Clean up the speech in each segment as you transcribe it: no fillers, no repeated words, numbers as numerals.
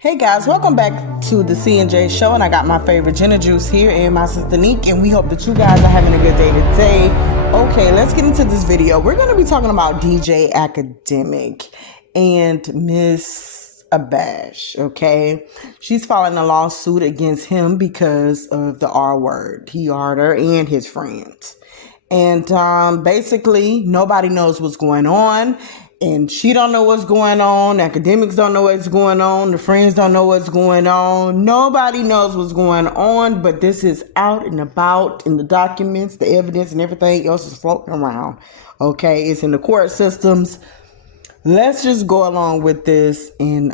Hey guys, welcome back to the C&J show, and I got my favorite Jenna Juice here and my sister Neek, and we hope that you guys are having a good day today. Okay, let's get into this video. We're going to be talking about DJ Akademiks and Miss Abash, okay? She's filing a lawsuit against him because of the R word. He R'd her and his friends. And basically, nobody knows what's going on. And she don't know what's going on. Academics don't know what's going on. The friends don't know what's going on. Nobody knows what's going on. But this is out and about in the documents, the evidence, and everything else is floating around. Okay, it's in the court systems. Let's just go along with this and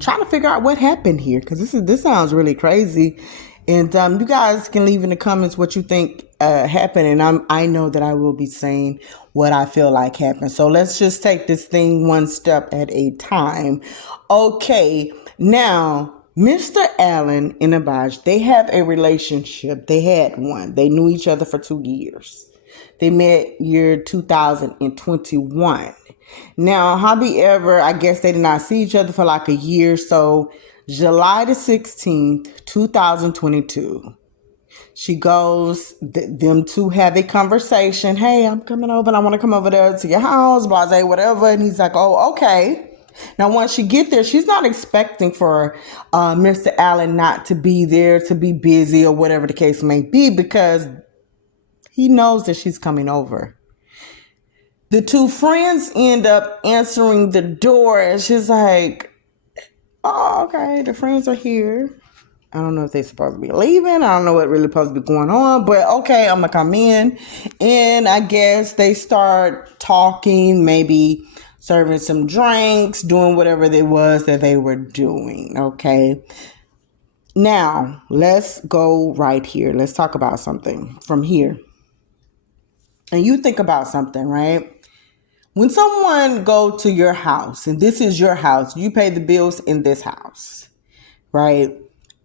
trying to figure out what happened here, because this sounds really crazy. And you guys can leave in the comments what you think happened, and I know that I will be saying what I feel like happened. So let's just take this thing one step at a time. Okay, now Mr. Allen and Abash, they have a relationship. They had one. They knew each other for 2 years. They met year 2021. Now, however, I guess they did not see each other for like a year. So July the 16th, 2022, she goes, them two have a conversation. Hey, I'm coming over and I want to come over there to your house, blase, whatever. And he's like, oh, okay. Now, once she get there, she's not expecting for Mr. Allen not to be there, to be busy or whatever the case may be, because he knows that she's coming over. The two friends end up answering the door, and she's like, oh, okay, the friends are here. I don't know if they're supposed to be leaving. I don't know what really supposed to be going on, but okay, I'm gonna come in. And I guess they start talking, maybe serving some drinks, doing whatever it was that they were doing, okay? Now, let's go right here. Let's talk about something from here. And you think about something, right? When someone go to your house, and this is your house, you pay the bills in this house, right?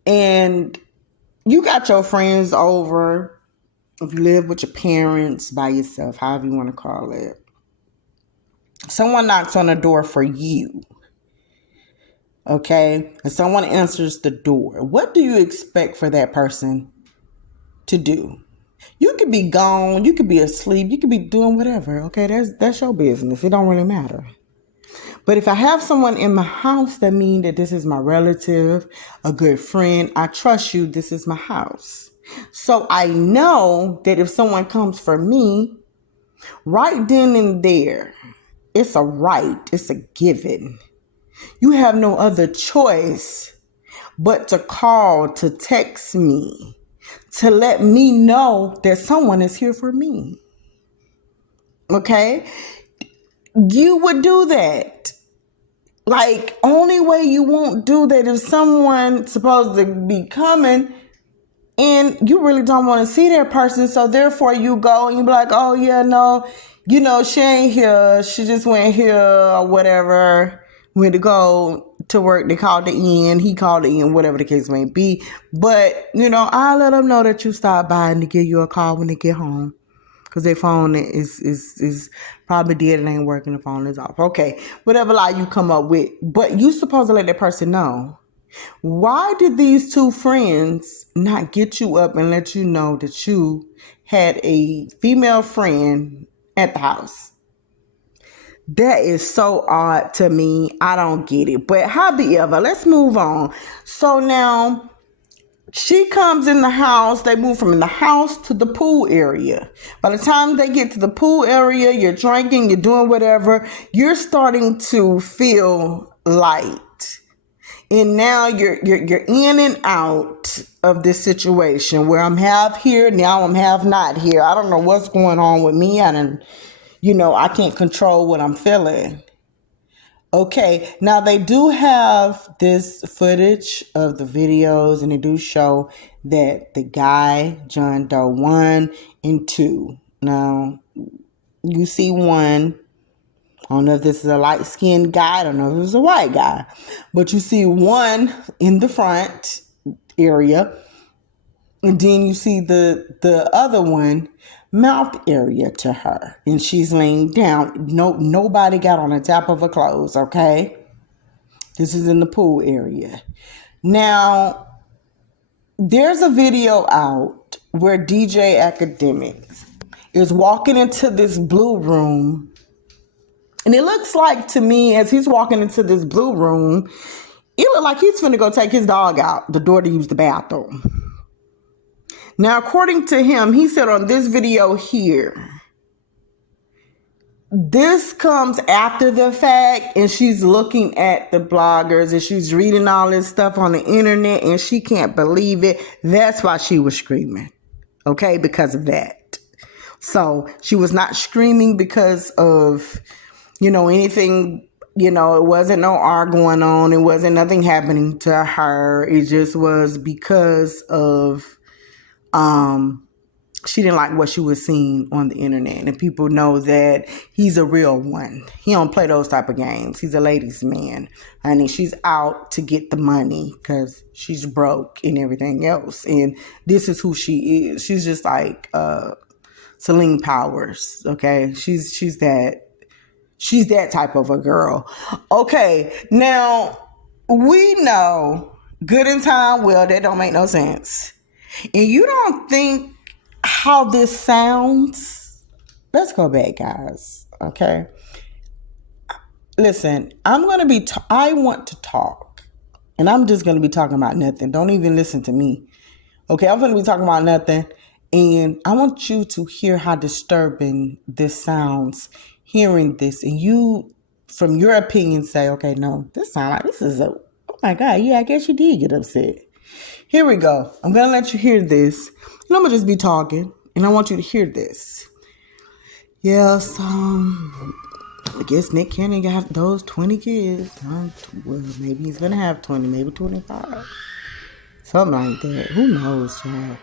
And you got your friends over, if you live with your parents, by yourself, however you want to call it. Someone knocks on the door for you, okay? And someone answers the door. What do you expect for that person to do? You could be gone, you could be asleep, you could be doing whatever, okay? That's your business. It don't really matter. But if I have someone in my house, that means that this is my relative, a good friend. I trust you. This is my house. So I know that if someone comes for me, right then and there, it's a right. It's a given. You have no other choice but to call, to text me, to let me know that someone is here for me. Okay? You would do that. Like, only way you won't do that if someone's supposed to be coming and you really don't want to see that person. So therefore you go and you be like, oh yeah, no, she ain't here. She just went here or whatever. Went to go to work. They called the in. He called the in, whatever the case may be. But, I'll let them know that you stopped by and to give you a call when they get home. Because their phone is probably dead and ain't working. The phone is off. Okay, whatever lie you come up with. But you supposed to let that person know. Why did these two friends not get you up and let you know that you had a female friend at the house? That is so odd to me. I don't get it. But however, let's move on. So now, she comes in the house. They move from the house to the pool area. By the time they get to the pool area, you're drinking, you're doing whatever. You're starting to feel light. And now you're in and out of this situation where I'm half here, now I'm half not here. I don't know what's going on with me. I can't control what I'm feeling. Okay, now they do have this footage of the videos, and they do show that the guy, John Doe 1 and 2. Now, you see one. I don't know if this is a light-skinned guy. I don't know if it's a white guy. But you see one in the front area. And then you see the other one mouth area to her. And she's laying down. Nobody got on the top of her clothes, okay? This is in the pool area. Now, there's a video out where DJ Akademiks is walking into this blue room. And it looks like to me, as he's walking into this blue room, it looks like he's finna go take his dog out the door to use the bathroom. Now, according to him, he said on this video here, this comes after the fact, and she's looking at the bloggers and she's reading all this stuff on the internet and she can't believe it. That's why she was screaming. Okay, because of that. So she was not screaming because of, anything, it wasn't no R going on. It wasn't nothing happening to her. It just was because of, she didn't like what she was seeing on the internet. And people know that he's a real one. He don't play those type of games. He's a ladies' man. Honey, she's out to get the money because she's broke and everything else. And this is who she is. She's just like Celine Powers, okay? She's that type of a girl. Okay, now we know good in time, well, that don't make no sense. And you don't think how this sounds. Let's go back, guys. Okay. Listen, I want to talk, and I'm just going to be talking about nothing. Don't even listen to me. Okay. I'm going to be talking about nothing. And I want you to hear how disturbing this sounds, hearing this. And you, from your opinion, say, okay, no, this is oh my God. Yeah, I guess you did get upset. Here we go. I'm going to let you hear this. And I'm going to just be talking. And I want you to hear this. Yes, I guess Nick Cannon got those 20 kids. Well, maybe he's going to have 20, maybe 25. Something like that. Who knows, child?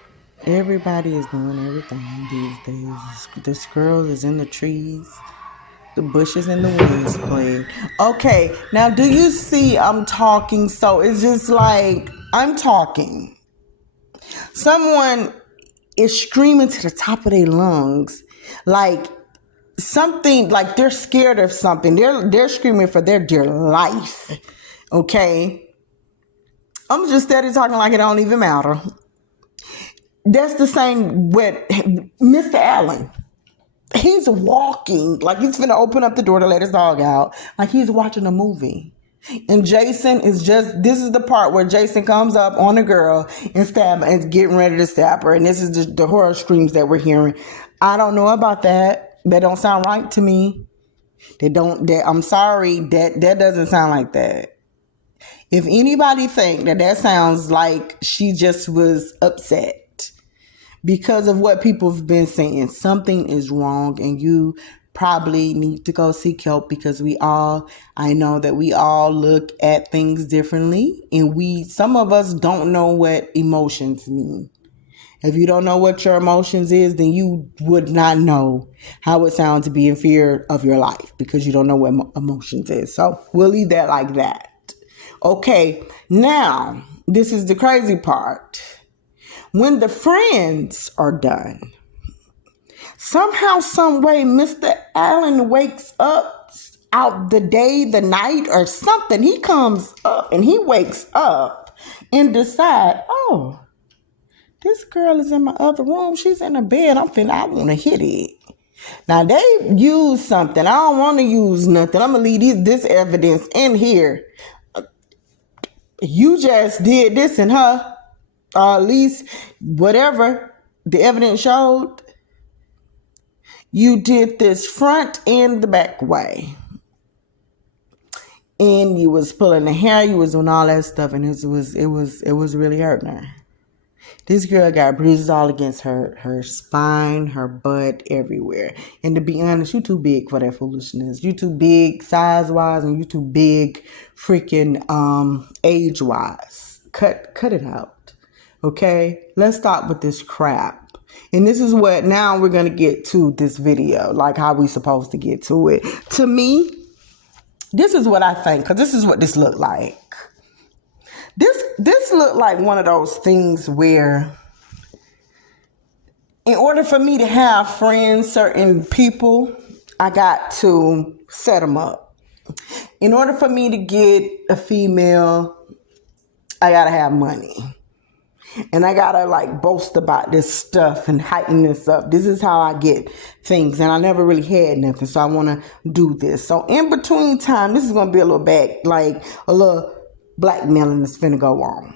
Everybody is doing everything these days. The squirrel is in the trees. The bushes and the wind is playing. Okay, now do you see I'm talking? So it's just like I'm talking. Someone is screaming to the top of their lungs, like something, like they're scared of something. They're screaming for their dear life. Okay, I'm just steady talking like it don't even matter. That's the same with Mr. Allen. He's walking like he's finna open up the door to let his dog out, like he's watching a movie. And Jason this is the part where Jason comes up on a girl and getting ready to stab her. And this is the horror screams that we're hearing. I don't know about that. That don't sound right to me. I'm sorry, that doesn't sound like that. If anybody think that sounds like she just was upset because of what people have been saying, something is wrong, and you probably need to go seek help, because I know that we all look at things differently, and some of us don't know what emotions mean. If you don't know what your emotions is, then you would not know how it sounds to be in fear of your life, because you don't know what emotions is. So we'll leave that like that. Okay, now this is the crazy part. When the friends are done, somehow, some way, Mr. Allen wakes up out the night or something. He comes up and he wakes up and decides, oh, this girl is in my other room. She's in the bed. I want to hit it. Now, they use something. I don't want to use nothing. I'm going to leave this evidence in here. You just did this and her. Or at least whatever the evidence showed, you did this front and the back way. And you was pulling the hair, you was doing all that stuff, and it was really hurting her. This girl got bruises all against her spine, her butt, everywhere. And to be honest, you too big for that foolishness. You too big size-wise, and you too big freaking age-wise. Cut it out. Okay, let's stop with this crap. And this is what, now we're going to get to this video, like how we supposed to get to it. To me, this is what I think, because this is what this looked like. This looked like one of those things where, in order for me to have friends, certain people, I got to set them up. in order for me to get a female, I gotta have money. And I gotta like boast about this stuff and heighten this up. This is how I get things. And I never really had nothing. So I wanna do this. So in between time, this is gonna be a little like a little blackmailing that's finna go on.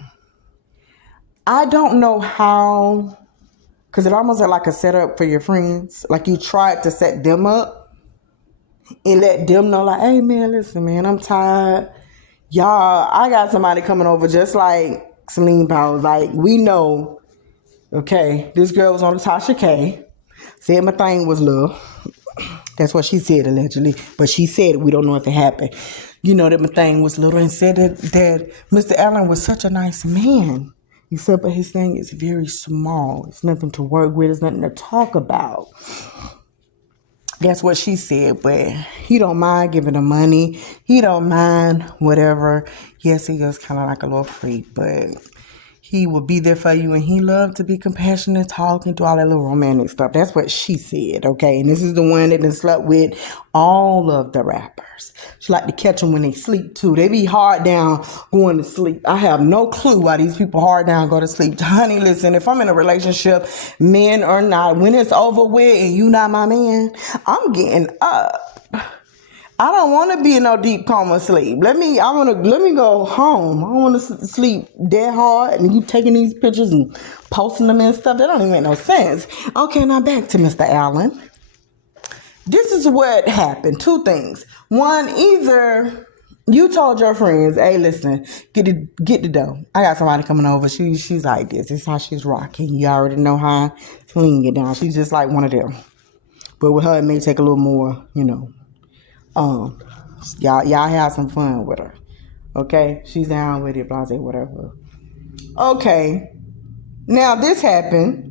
I don't know how, because it almost like a setup for your friends. Like you tried to set them up and let them know like, hey man, listen man, I'm tired. Y'all, I got somebody coming over just like Celine Powers. Like, we know, okay, this girl was on Tasha K. Said my thing was little. That's what she said, allegedly. But she said it. We don't know if it happened. You know that my thing was little, and said that Mr. Allen was such a nice man. Except but his thing is very small. It's nothing to work with. It's nothing to talk about. That's what she said, but he don't mind giving her money. He don't mind whatever. Yes, he is kind of like a little freak, but he will be there for you, and he loved to be compassionate, talking to all that little romantic stuff. That's what she said, okay? And this is the one that done slept with all of the rappers. She like to catch them when they sleep, too. They be hard down going to sleep. I have no clue why these people hard down go to sleep. Honey, listen, if I'm in a relationship, men or not, when it's over with and you not my man, I'm getting up. I don't want to be in no deep coma sleep. Let me go home. I don't want to sleep dead hard and you taking these pictures and posting them and stuff. That don't even make no sense. Okay, now back to Mr. Allen. This is what happened. Two things. One, either you told your friends, hey, listen, get the dough. I got somebody coming over. She's like this. This is how she's rocking. You already know how to get down. She's just like one of them. But with her, it may take a little more, y'all have some fun with her. Okay? She's down with it, blase, whatever. Okay. Now this happened.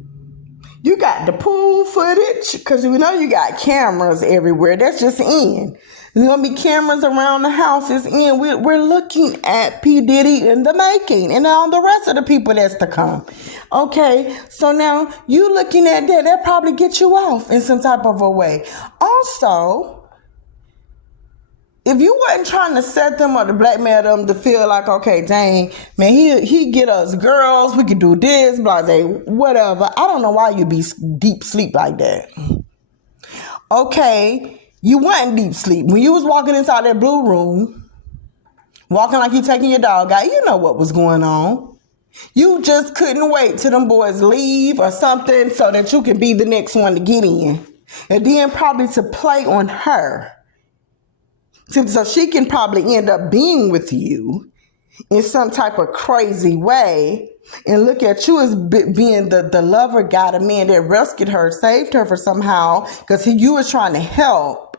You got the pool footage, because we know you got cameras everywhere. That's just in. There's going to be cameras around the house. It's in. We're looking at P. Diddy in the making and all the rest of the people that's to come. Okay, so now you looking at that probably get you off in some type of a way. Also, if you wasn't trying to set them up to blackmail them to feel like, okay, dang, man, he get us girls, we can do this, blase, whatever. I don't know why you be deep sleep like that. Okay, you wasn't deep sleep. When you was walking inside that blue room, walking like you taking your dog out, you know what was going on. You just couldn't wait till them boys leave or something so that you can be the next one to get in. And then probably to play on her. So she can probably end up being with you in some type of crazy way and look at you as being the lover guy, the man that rescued her, saved her for somehow because you was trying to help.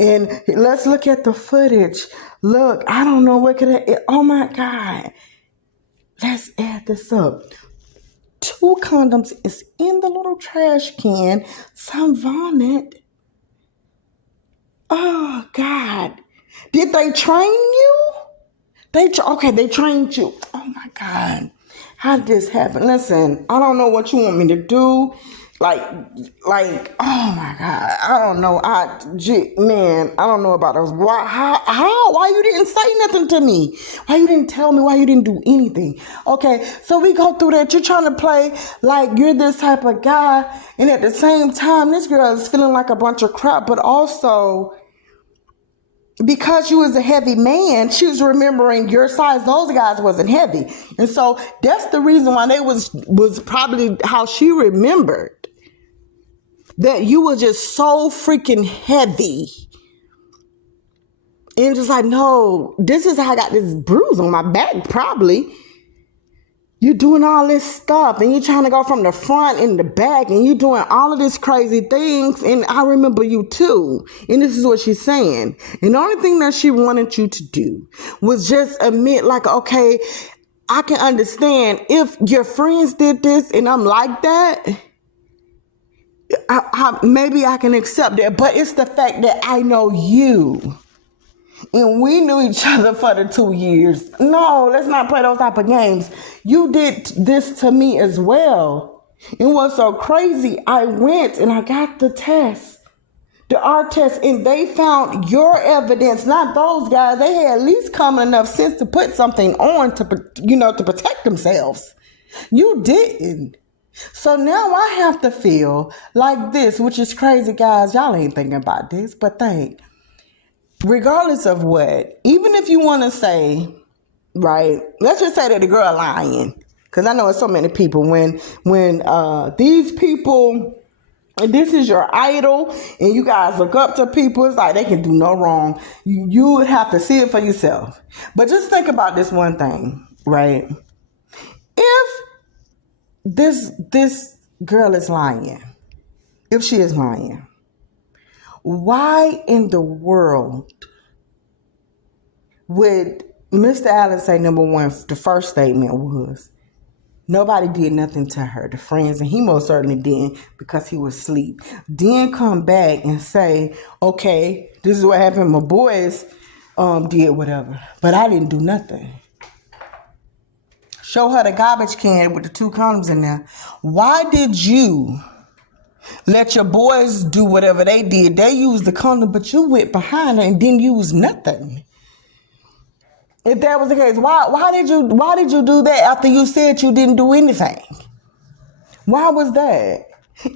And let's look at the footage. Look, I don't know what could I, oh my God. Let's add this up. 2 condoms is in the little trash can. Some vomit. Oh, God. Did they train you? They trained you. Oh, my God. How did this happen? Listen, I don't know what you want me to do. Like, oh, my God. I don't know. I don't know about those. Why you didn't say nothing to me? Why you didn't tell me? Why you didn't do anything? Okay, so we go through that. You're trying to play like you're this type of guy. And at the same time, this girl is feeling like a bunch of crap. But also, because you was a heavy man, she was remembering your size. Those guys wasn't heavy. And so that's the reason why they was probably how she remembered. That you were just so freaking heavy. And just like, no, this is how I got this bruise on my back, probably. You're doing all this stuff and you're trying to go from the front and the back and you're doing all of these crazy things. And I remember you too. And this is what she's saying. And the only thing that she wanted you to do was just admit like, okay, I can understand if your friends did this and I'm like that. Maybe I can accept that, but it's the fact that I know you and we knew each other for the 2 years. No, let's not play those type of games. You did this to me as well. It was so crazy. I went and I got the test the art test, and they found your evidence, not those guys. They had at least common enough sense to put something on to protect themselves. You didn't. So now I have to feel like this, which is crazy, guys. Y'all ain't thinking about this, but think. Regardless of what, even if you want to say, right, let's just say that the girl lying, because I know it's so many people when these people, this is your idol and you guys look up to people, it's like they can do no wrong. You would have to see it for yourself. But just think about this one thing, right? If this girl is lying, if she is lying, why in the world would Mr. Allen say, number one, the first statement was, nobody did nothing to her, the friends, and he most certainly didn't because he was asleep. Then come back and say, okay, this is what happened. My boys did whatever, but I didn't do nothing. Show her the garbage can with the 2 condoms in there. Why did you let your boys do whatever they did? They used the condom, but you went behind her and didn't use nothing. If that was the case, why did you do that after you said you didn't do anything? Why was that?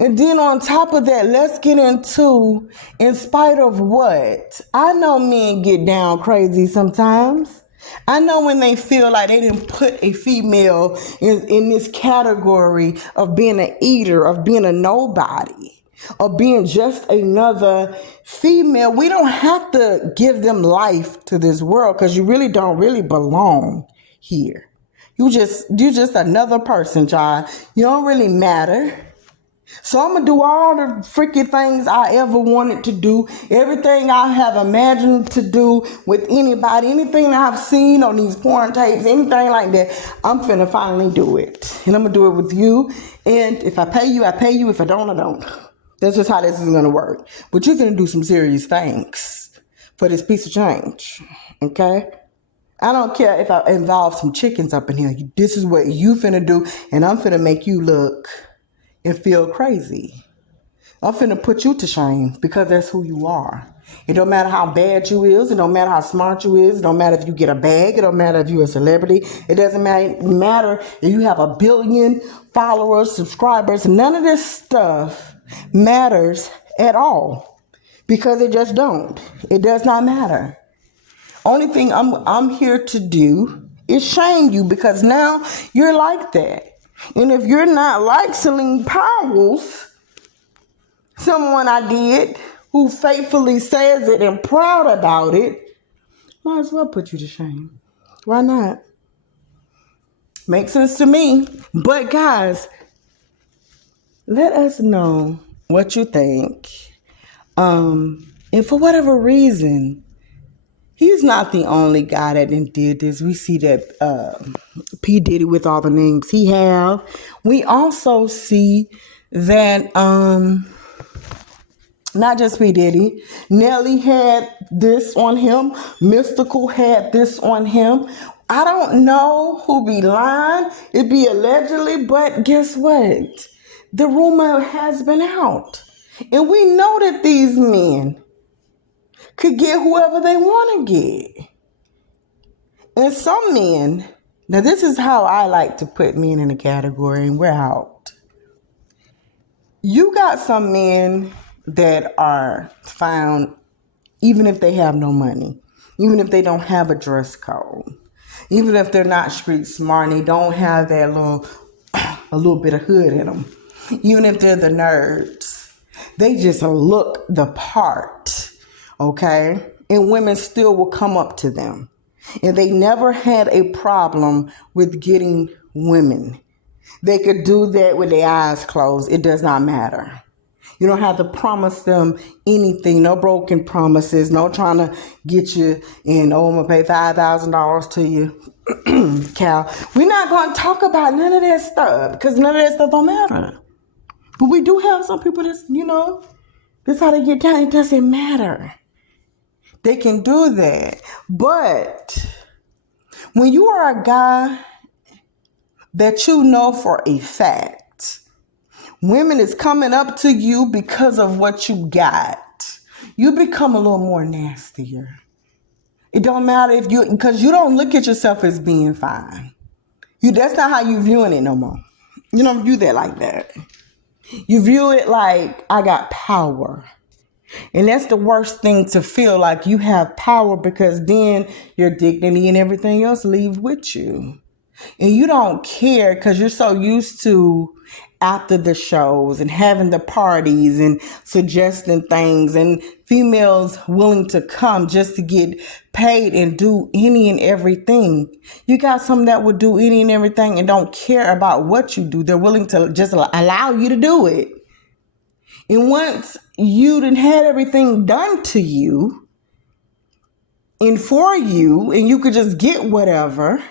And then on top of that, let's get into, in spite of what? I know men get down crazy sometimes. I know when they feel like they didn't put a female in this category of being an eater, of being a nobody, of being just another female. We don't have to give them life to this world because you really don't really belong here. You're just another person, child. You don't really matter. So I'm going to do all the freaking things I ever wanted to do. Everything I have imagined to do with anybody. Anything that I've seen on these porn tapes. Anything like that. I'm finna finally do it. And I'm going to do it with you. And if I pay you, I pay you. If I don't, I don't. That's just how this is going to work. But you're going to do some serious things for this piece of change. Okay? I don't care if I involve some chickens up in here. This is what you finna do. And I'm finna make you look and feel crazy. I'm finna put you to shame because that's who you are. It don't matter how bad you is. It don't matter how smart you is. It don't matter if you get a bag. It don't matter if you're a celebrity. It doesn't matter if you have 1 billion followers, subscribers. None of this stuff matters at all because it just don't. It does not matter. Only thing I'm here to do is shame you because now you're like that. And if you're not like Celine Powell's, someone I did who faithfully says it and proud about it, might as well put you to shame. Why not? Makes sense to me. But guys, let us know what you think. And for whatever reason, he's not the only guy that did this. We see that P. Diddy with all the names he have. We also see that not just P. Diddy, Nelly had this on him. Mystical had this on him. I don't know who be lying. It be allegedly, but guess what? The rumor has been out. And we know that these men could get whoever they want to get. And some men, now this is how I like to put men in a category, and we're out. You got some men that are found even if they have no money, even if they don't have a dress code, even if they're not street smart and they don't have that a little bit of hood in them, even if they're the nerds, they just look the part. Okay? And women still will come up to them. And they never had a problem with getting women. They could do that with their eyes closed. It does not matter. You don't have to promise them anything. No broken promises. No trying to get you in, I'm going to pay $5,000 to you, Cal. We're not going to talk about none of that stuff because none of that stuff don't matter. But we do have some people that's, that's how they get down. It doesn't matter. They can do that. But when you are a guy that you know for a fact, women is coming up to you because of what you got. you become a little more nastier. It don't matter if you, because you don't look at yourself as being fine. That's not how you viewing it no more. You don't view that like that. You view it like, I got power. And that's the worst thing to feel, like you have power, because then your dignity and everything else leaves with you. And you don't care because you're so used to after the shows and having the parties and suggesting things and females willing to come just to get paid and do any and everything. You got some that would do any and everything and don't care about what you do. They're willing to just allow you to do it. And once you done had everything done to you and for you, and you could just get whatever,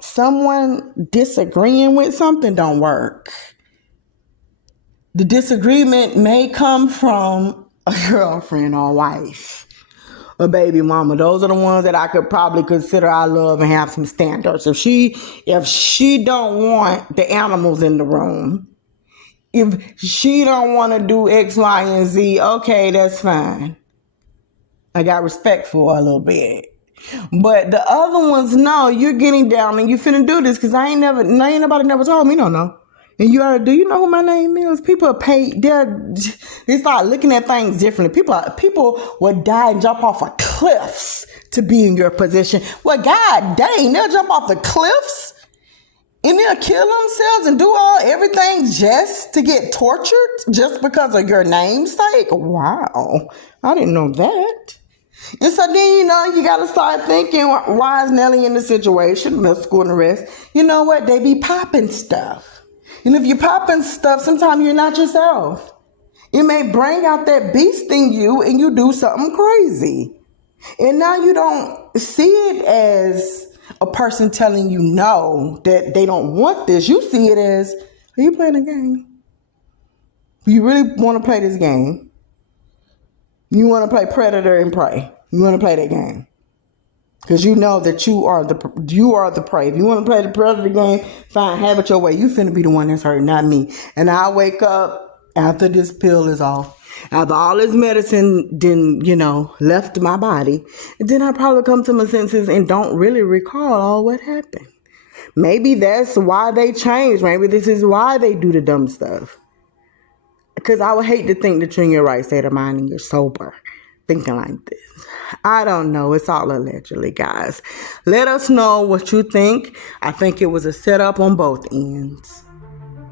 someone disagreeing with something don't work. The disagreement may come from a girlfriend or wife, a baby mama. Those are the ones that I could probably consider I love and have some standards. If she don't want the animals in the room, if she don't want to do X, Y, and Z, okay, that's fine. I got respect for her a little bit. But the other ones, no, you're getting down and you finna do this because ain't nobody never told me no. And you already, do you know who my name is? People are paid, they start looking at things differently. People would die and jump off of cliffs to be in your position. Well, God dang, they'll jump off the cliffs and they'll kill themselves and do everything just to get tortured just because of your namesake. Wow, I didn't know that. And so then, you got to start thinking, why is Nelly in the situation? Let's go and the rest. You know what? They be popping stuff. And if you're popping stuff, sometimes you're not yourself. It may bring out that beast in you and you do something crazy. And now you don't see it as a person telling you no, that they don't want this. You see it as, are you playing a game? You really want to play this game? You want to play Predator and Prey. You want to play that game. Because you know that you are the prey. If you want to play the Predator game, fine, have it your way. You finna be the one that's hurt, not me. And I'll wake up after this pill is off. After all this medicine then, left my body. And then I probably come to my senses and don't really recall all what happened. Maybe that's why they changed. Maybe this is why they do the dumb stuff. Because I would hate to think that you're in your right state of mind and you're sober thinking like this. I don't know. It's all allegedly, guys. Let us know what you think. I think it was a setup on both ends.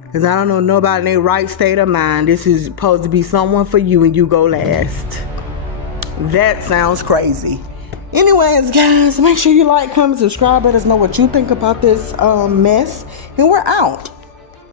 Because I don't know nobody in their right state of mind. This is supposed to be someone for you and you go last. That sounds crazy. Anyways, guys, make sure you like, comment, subscribe. Let us know what you think about this mess. And we're out.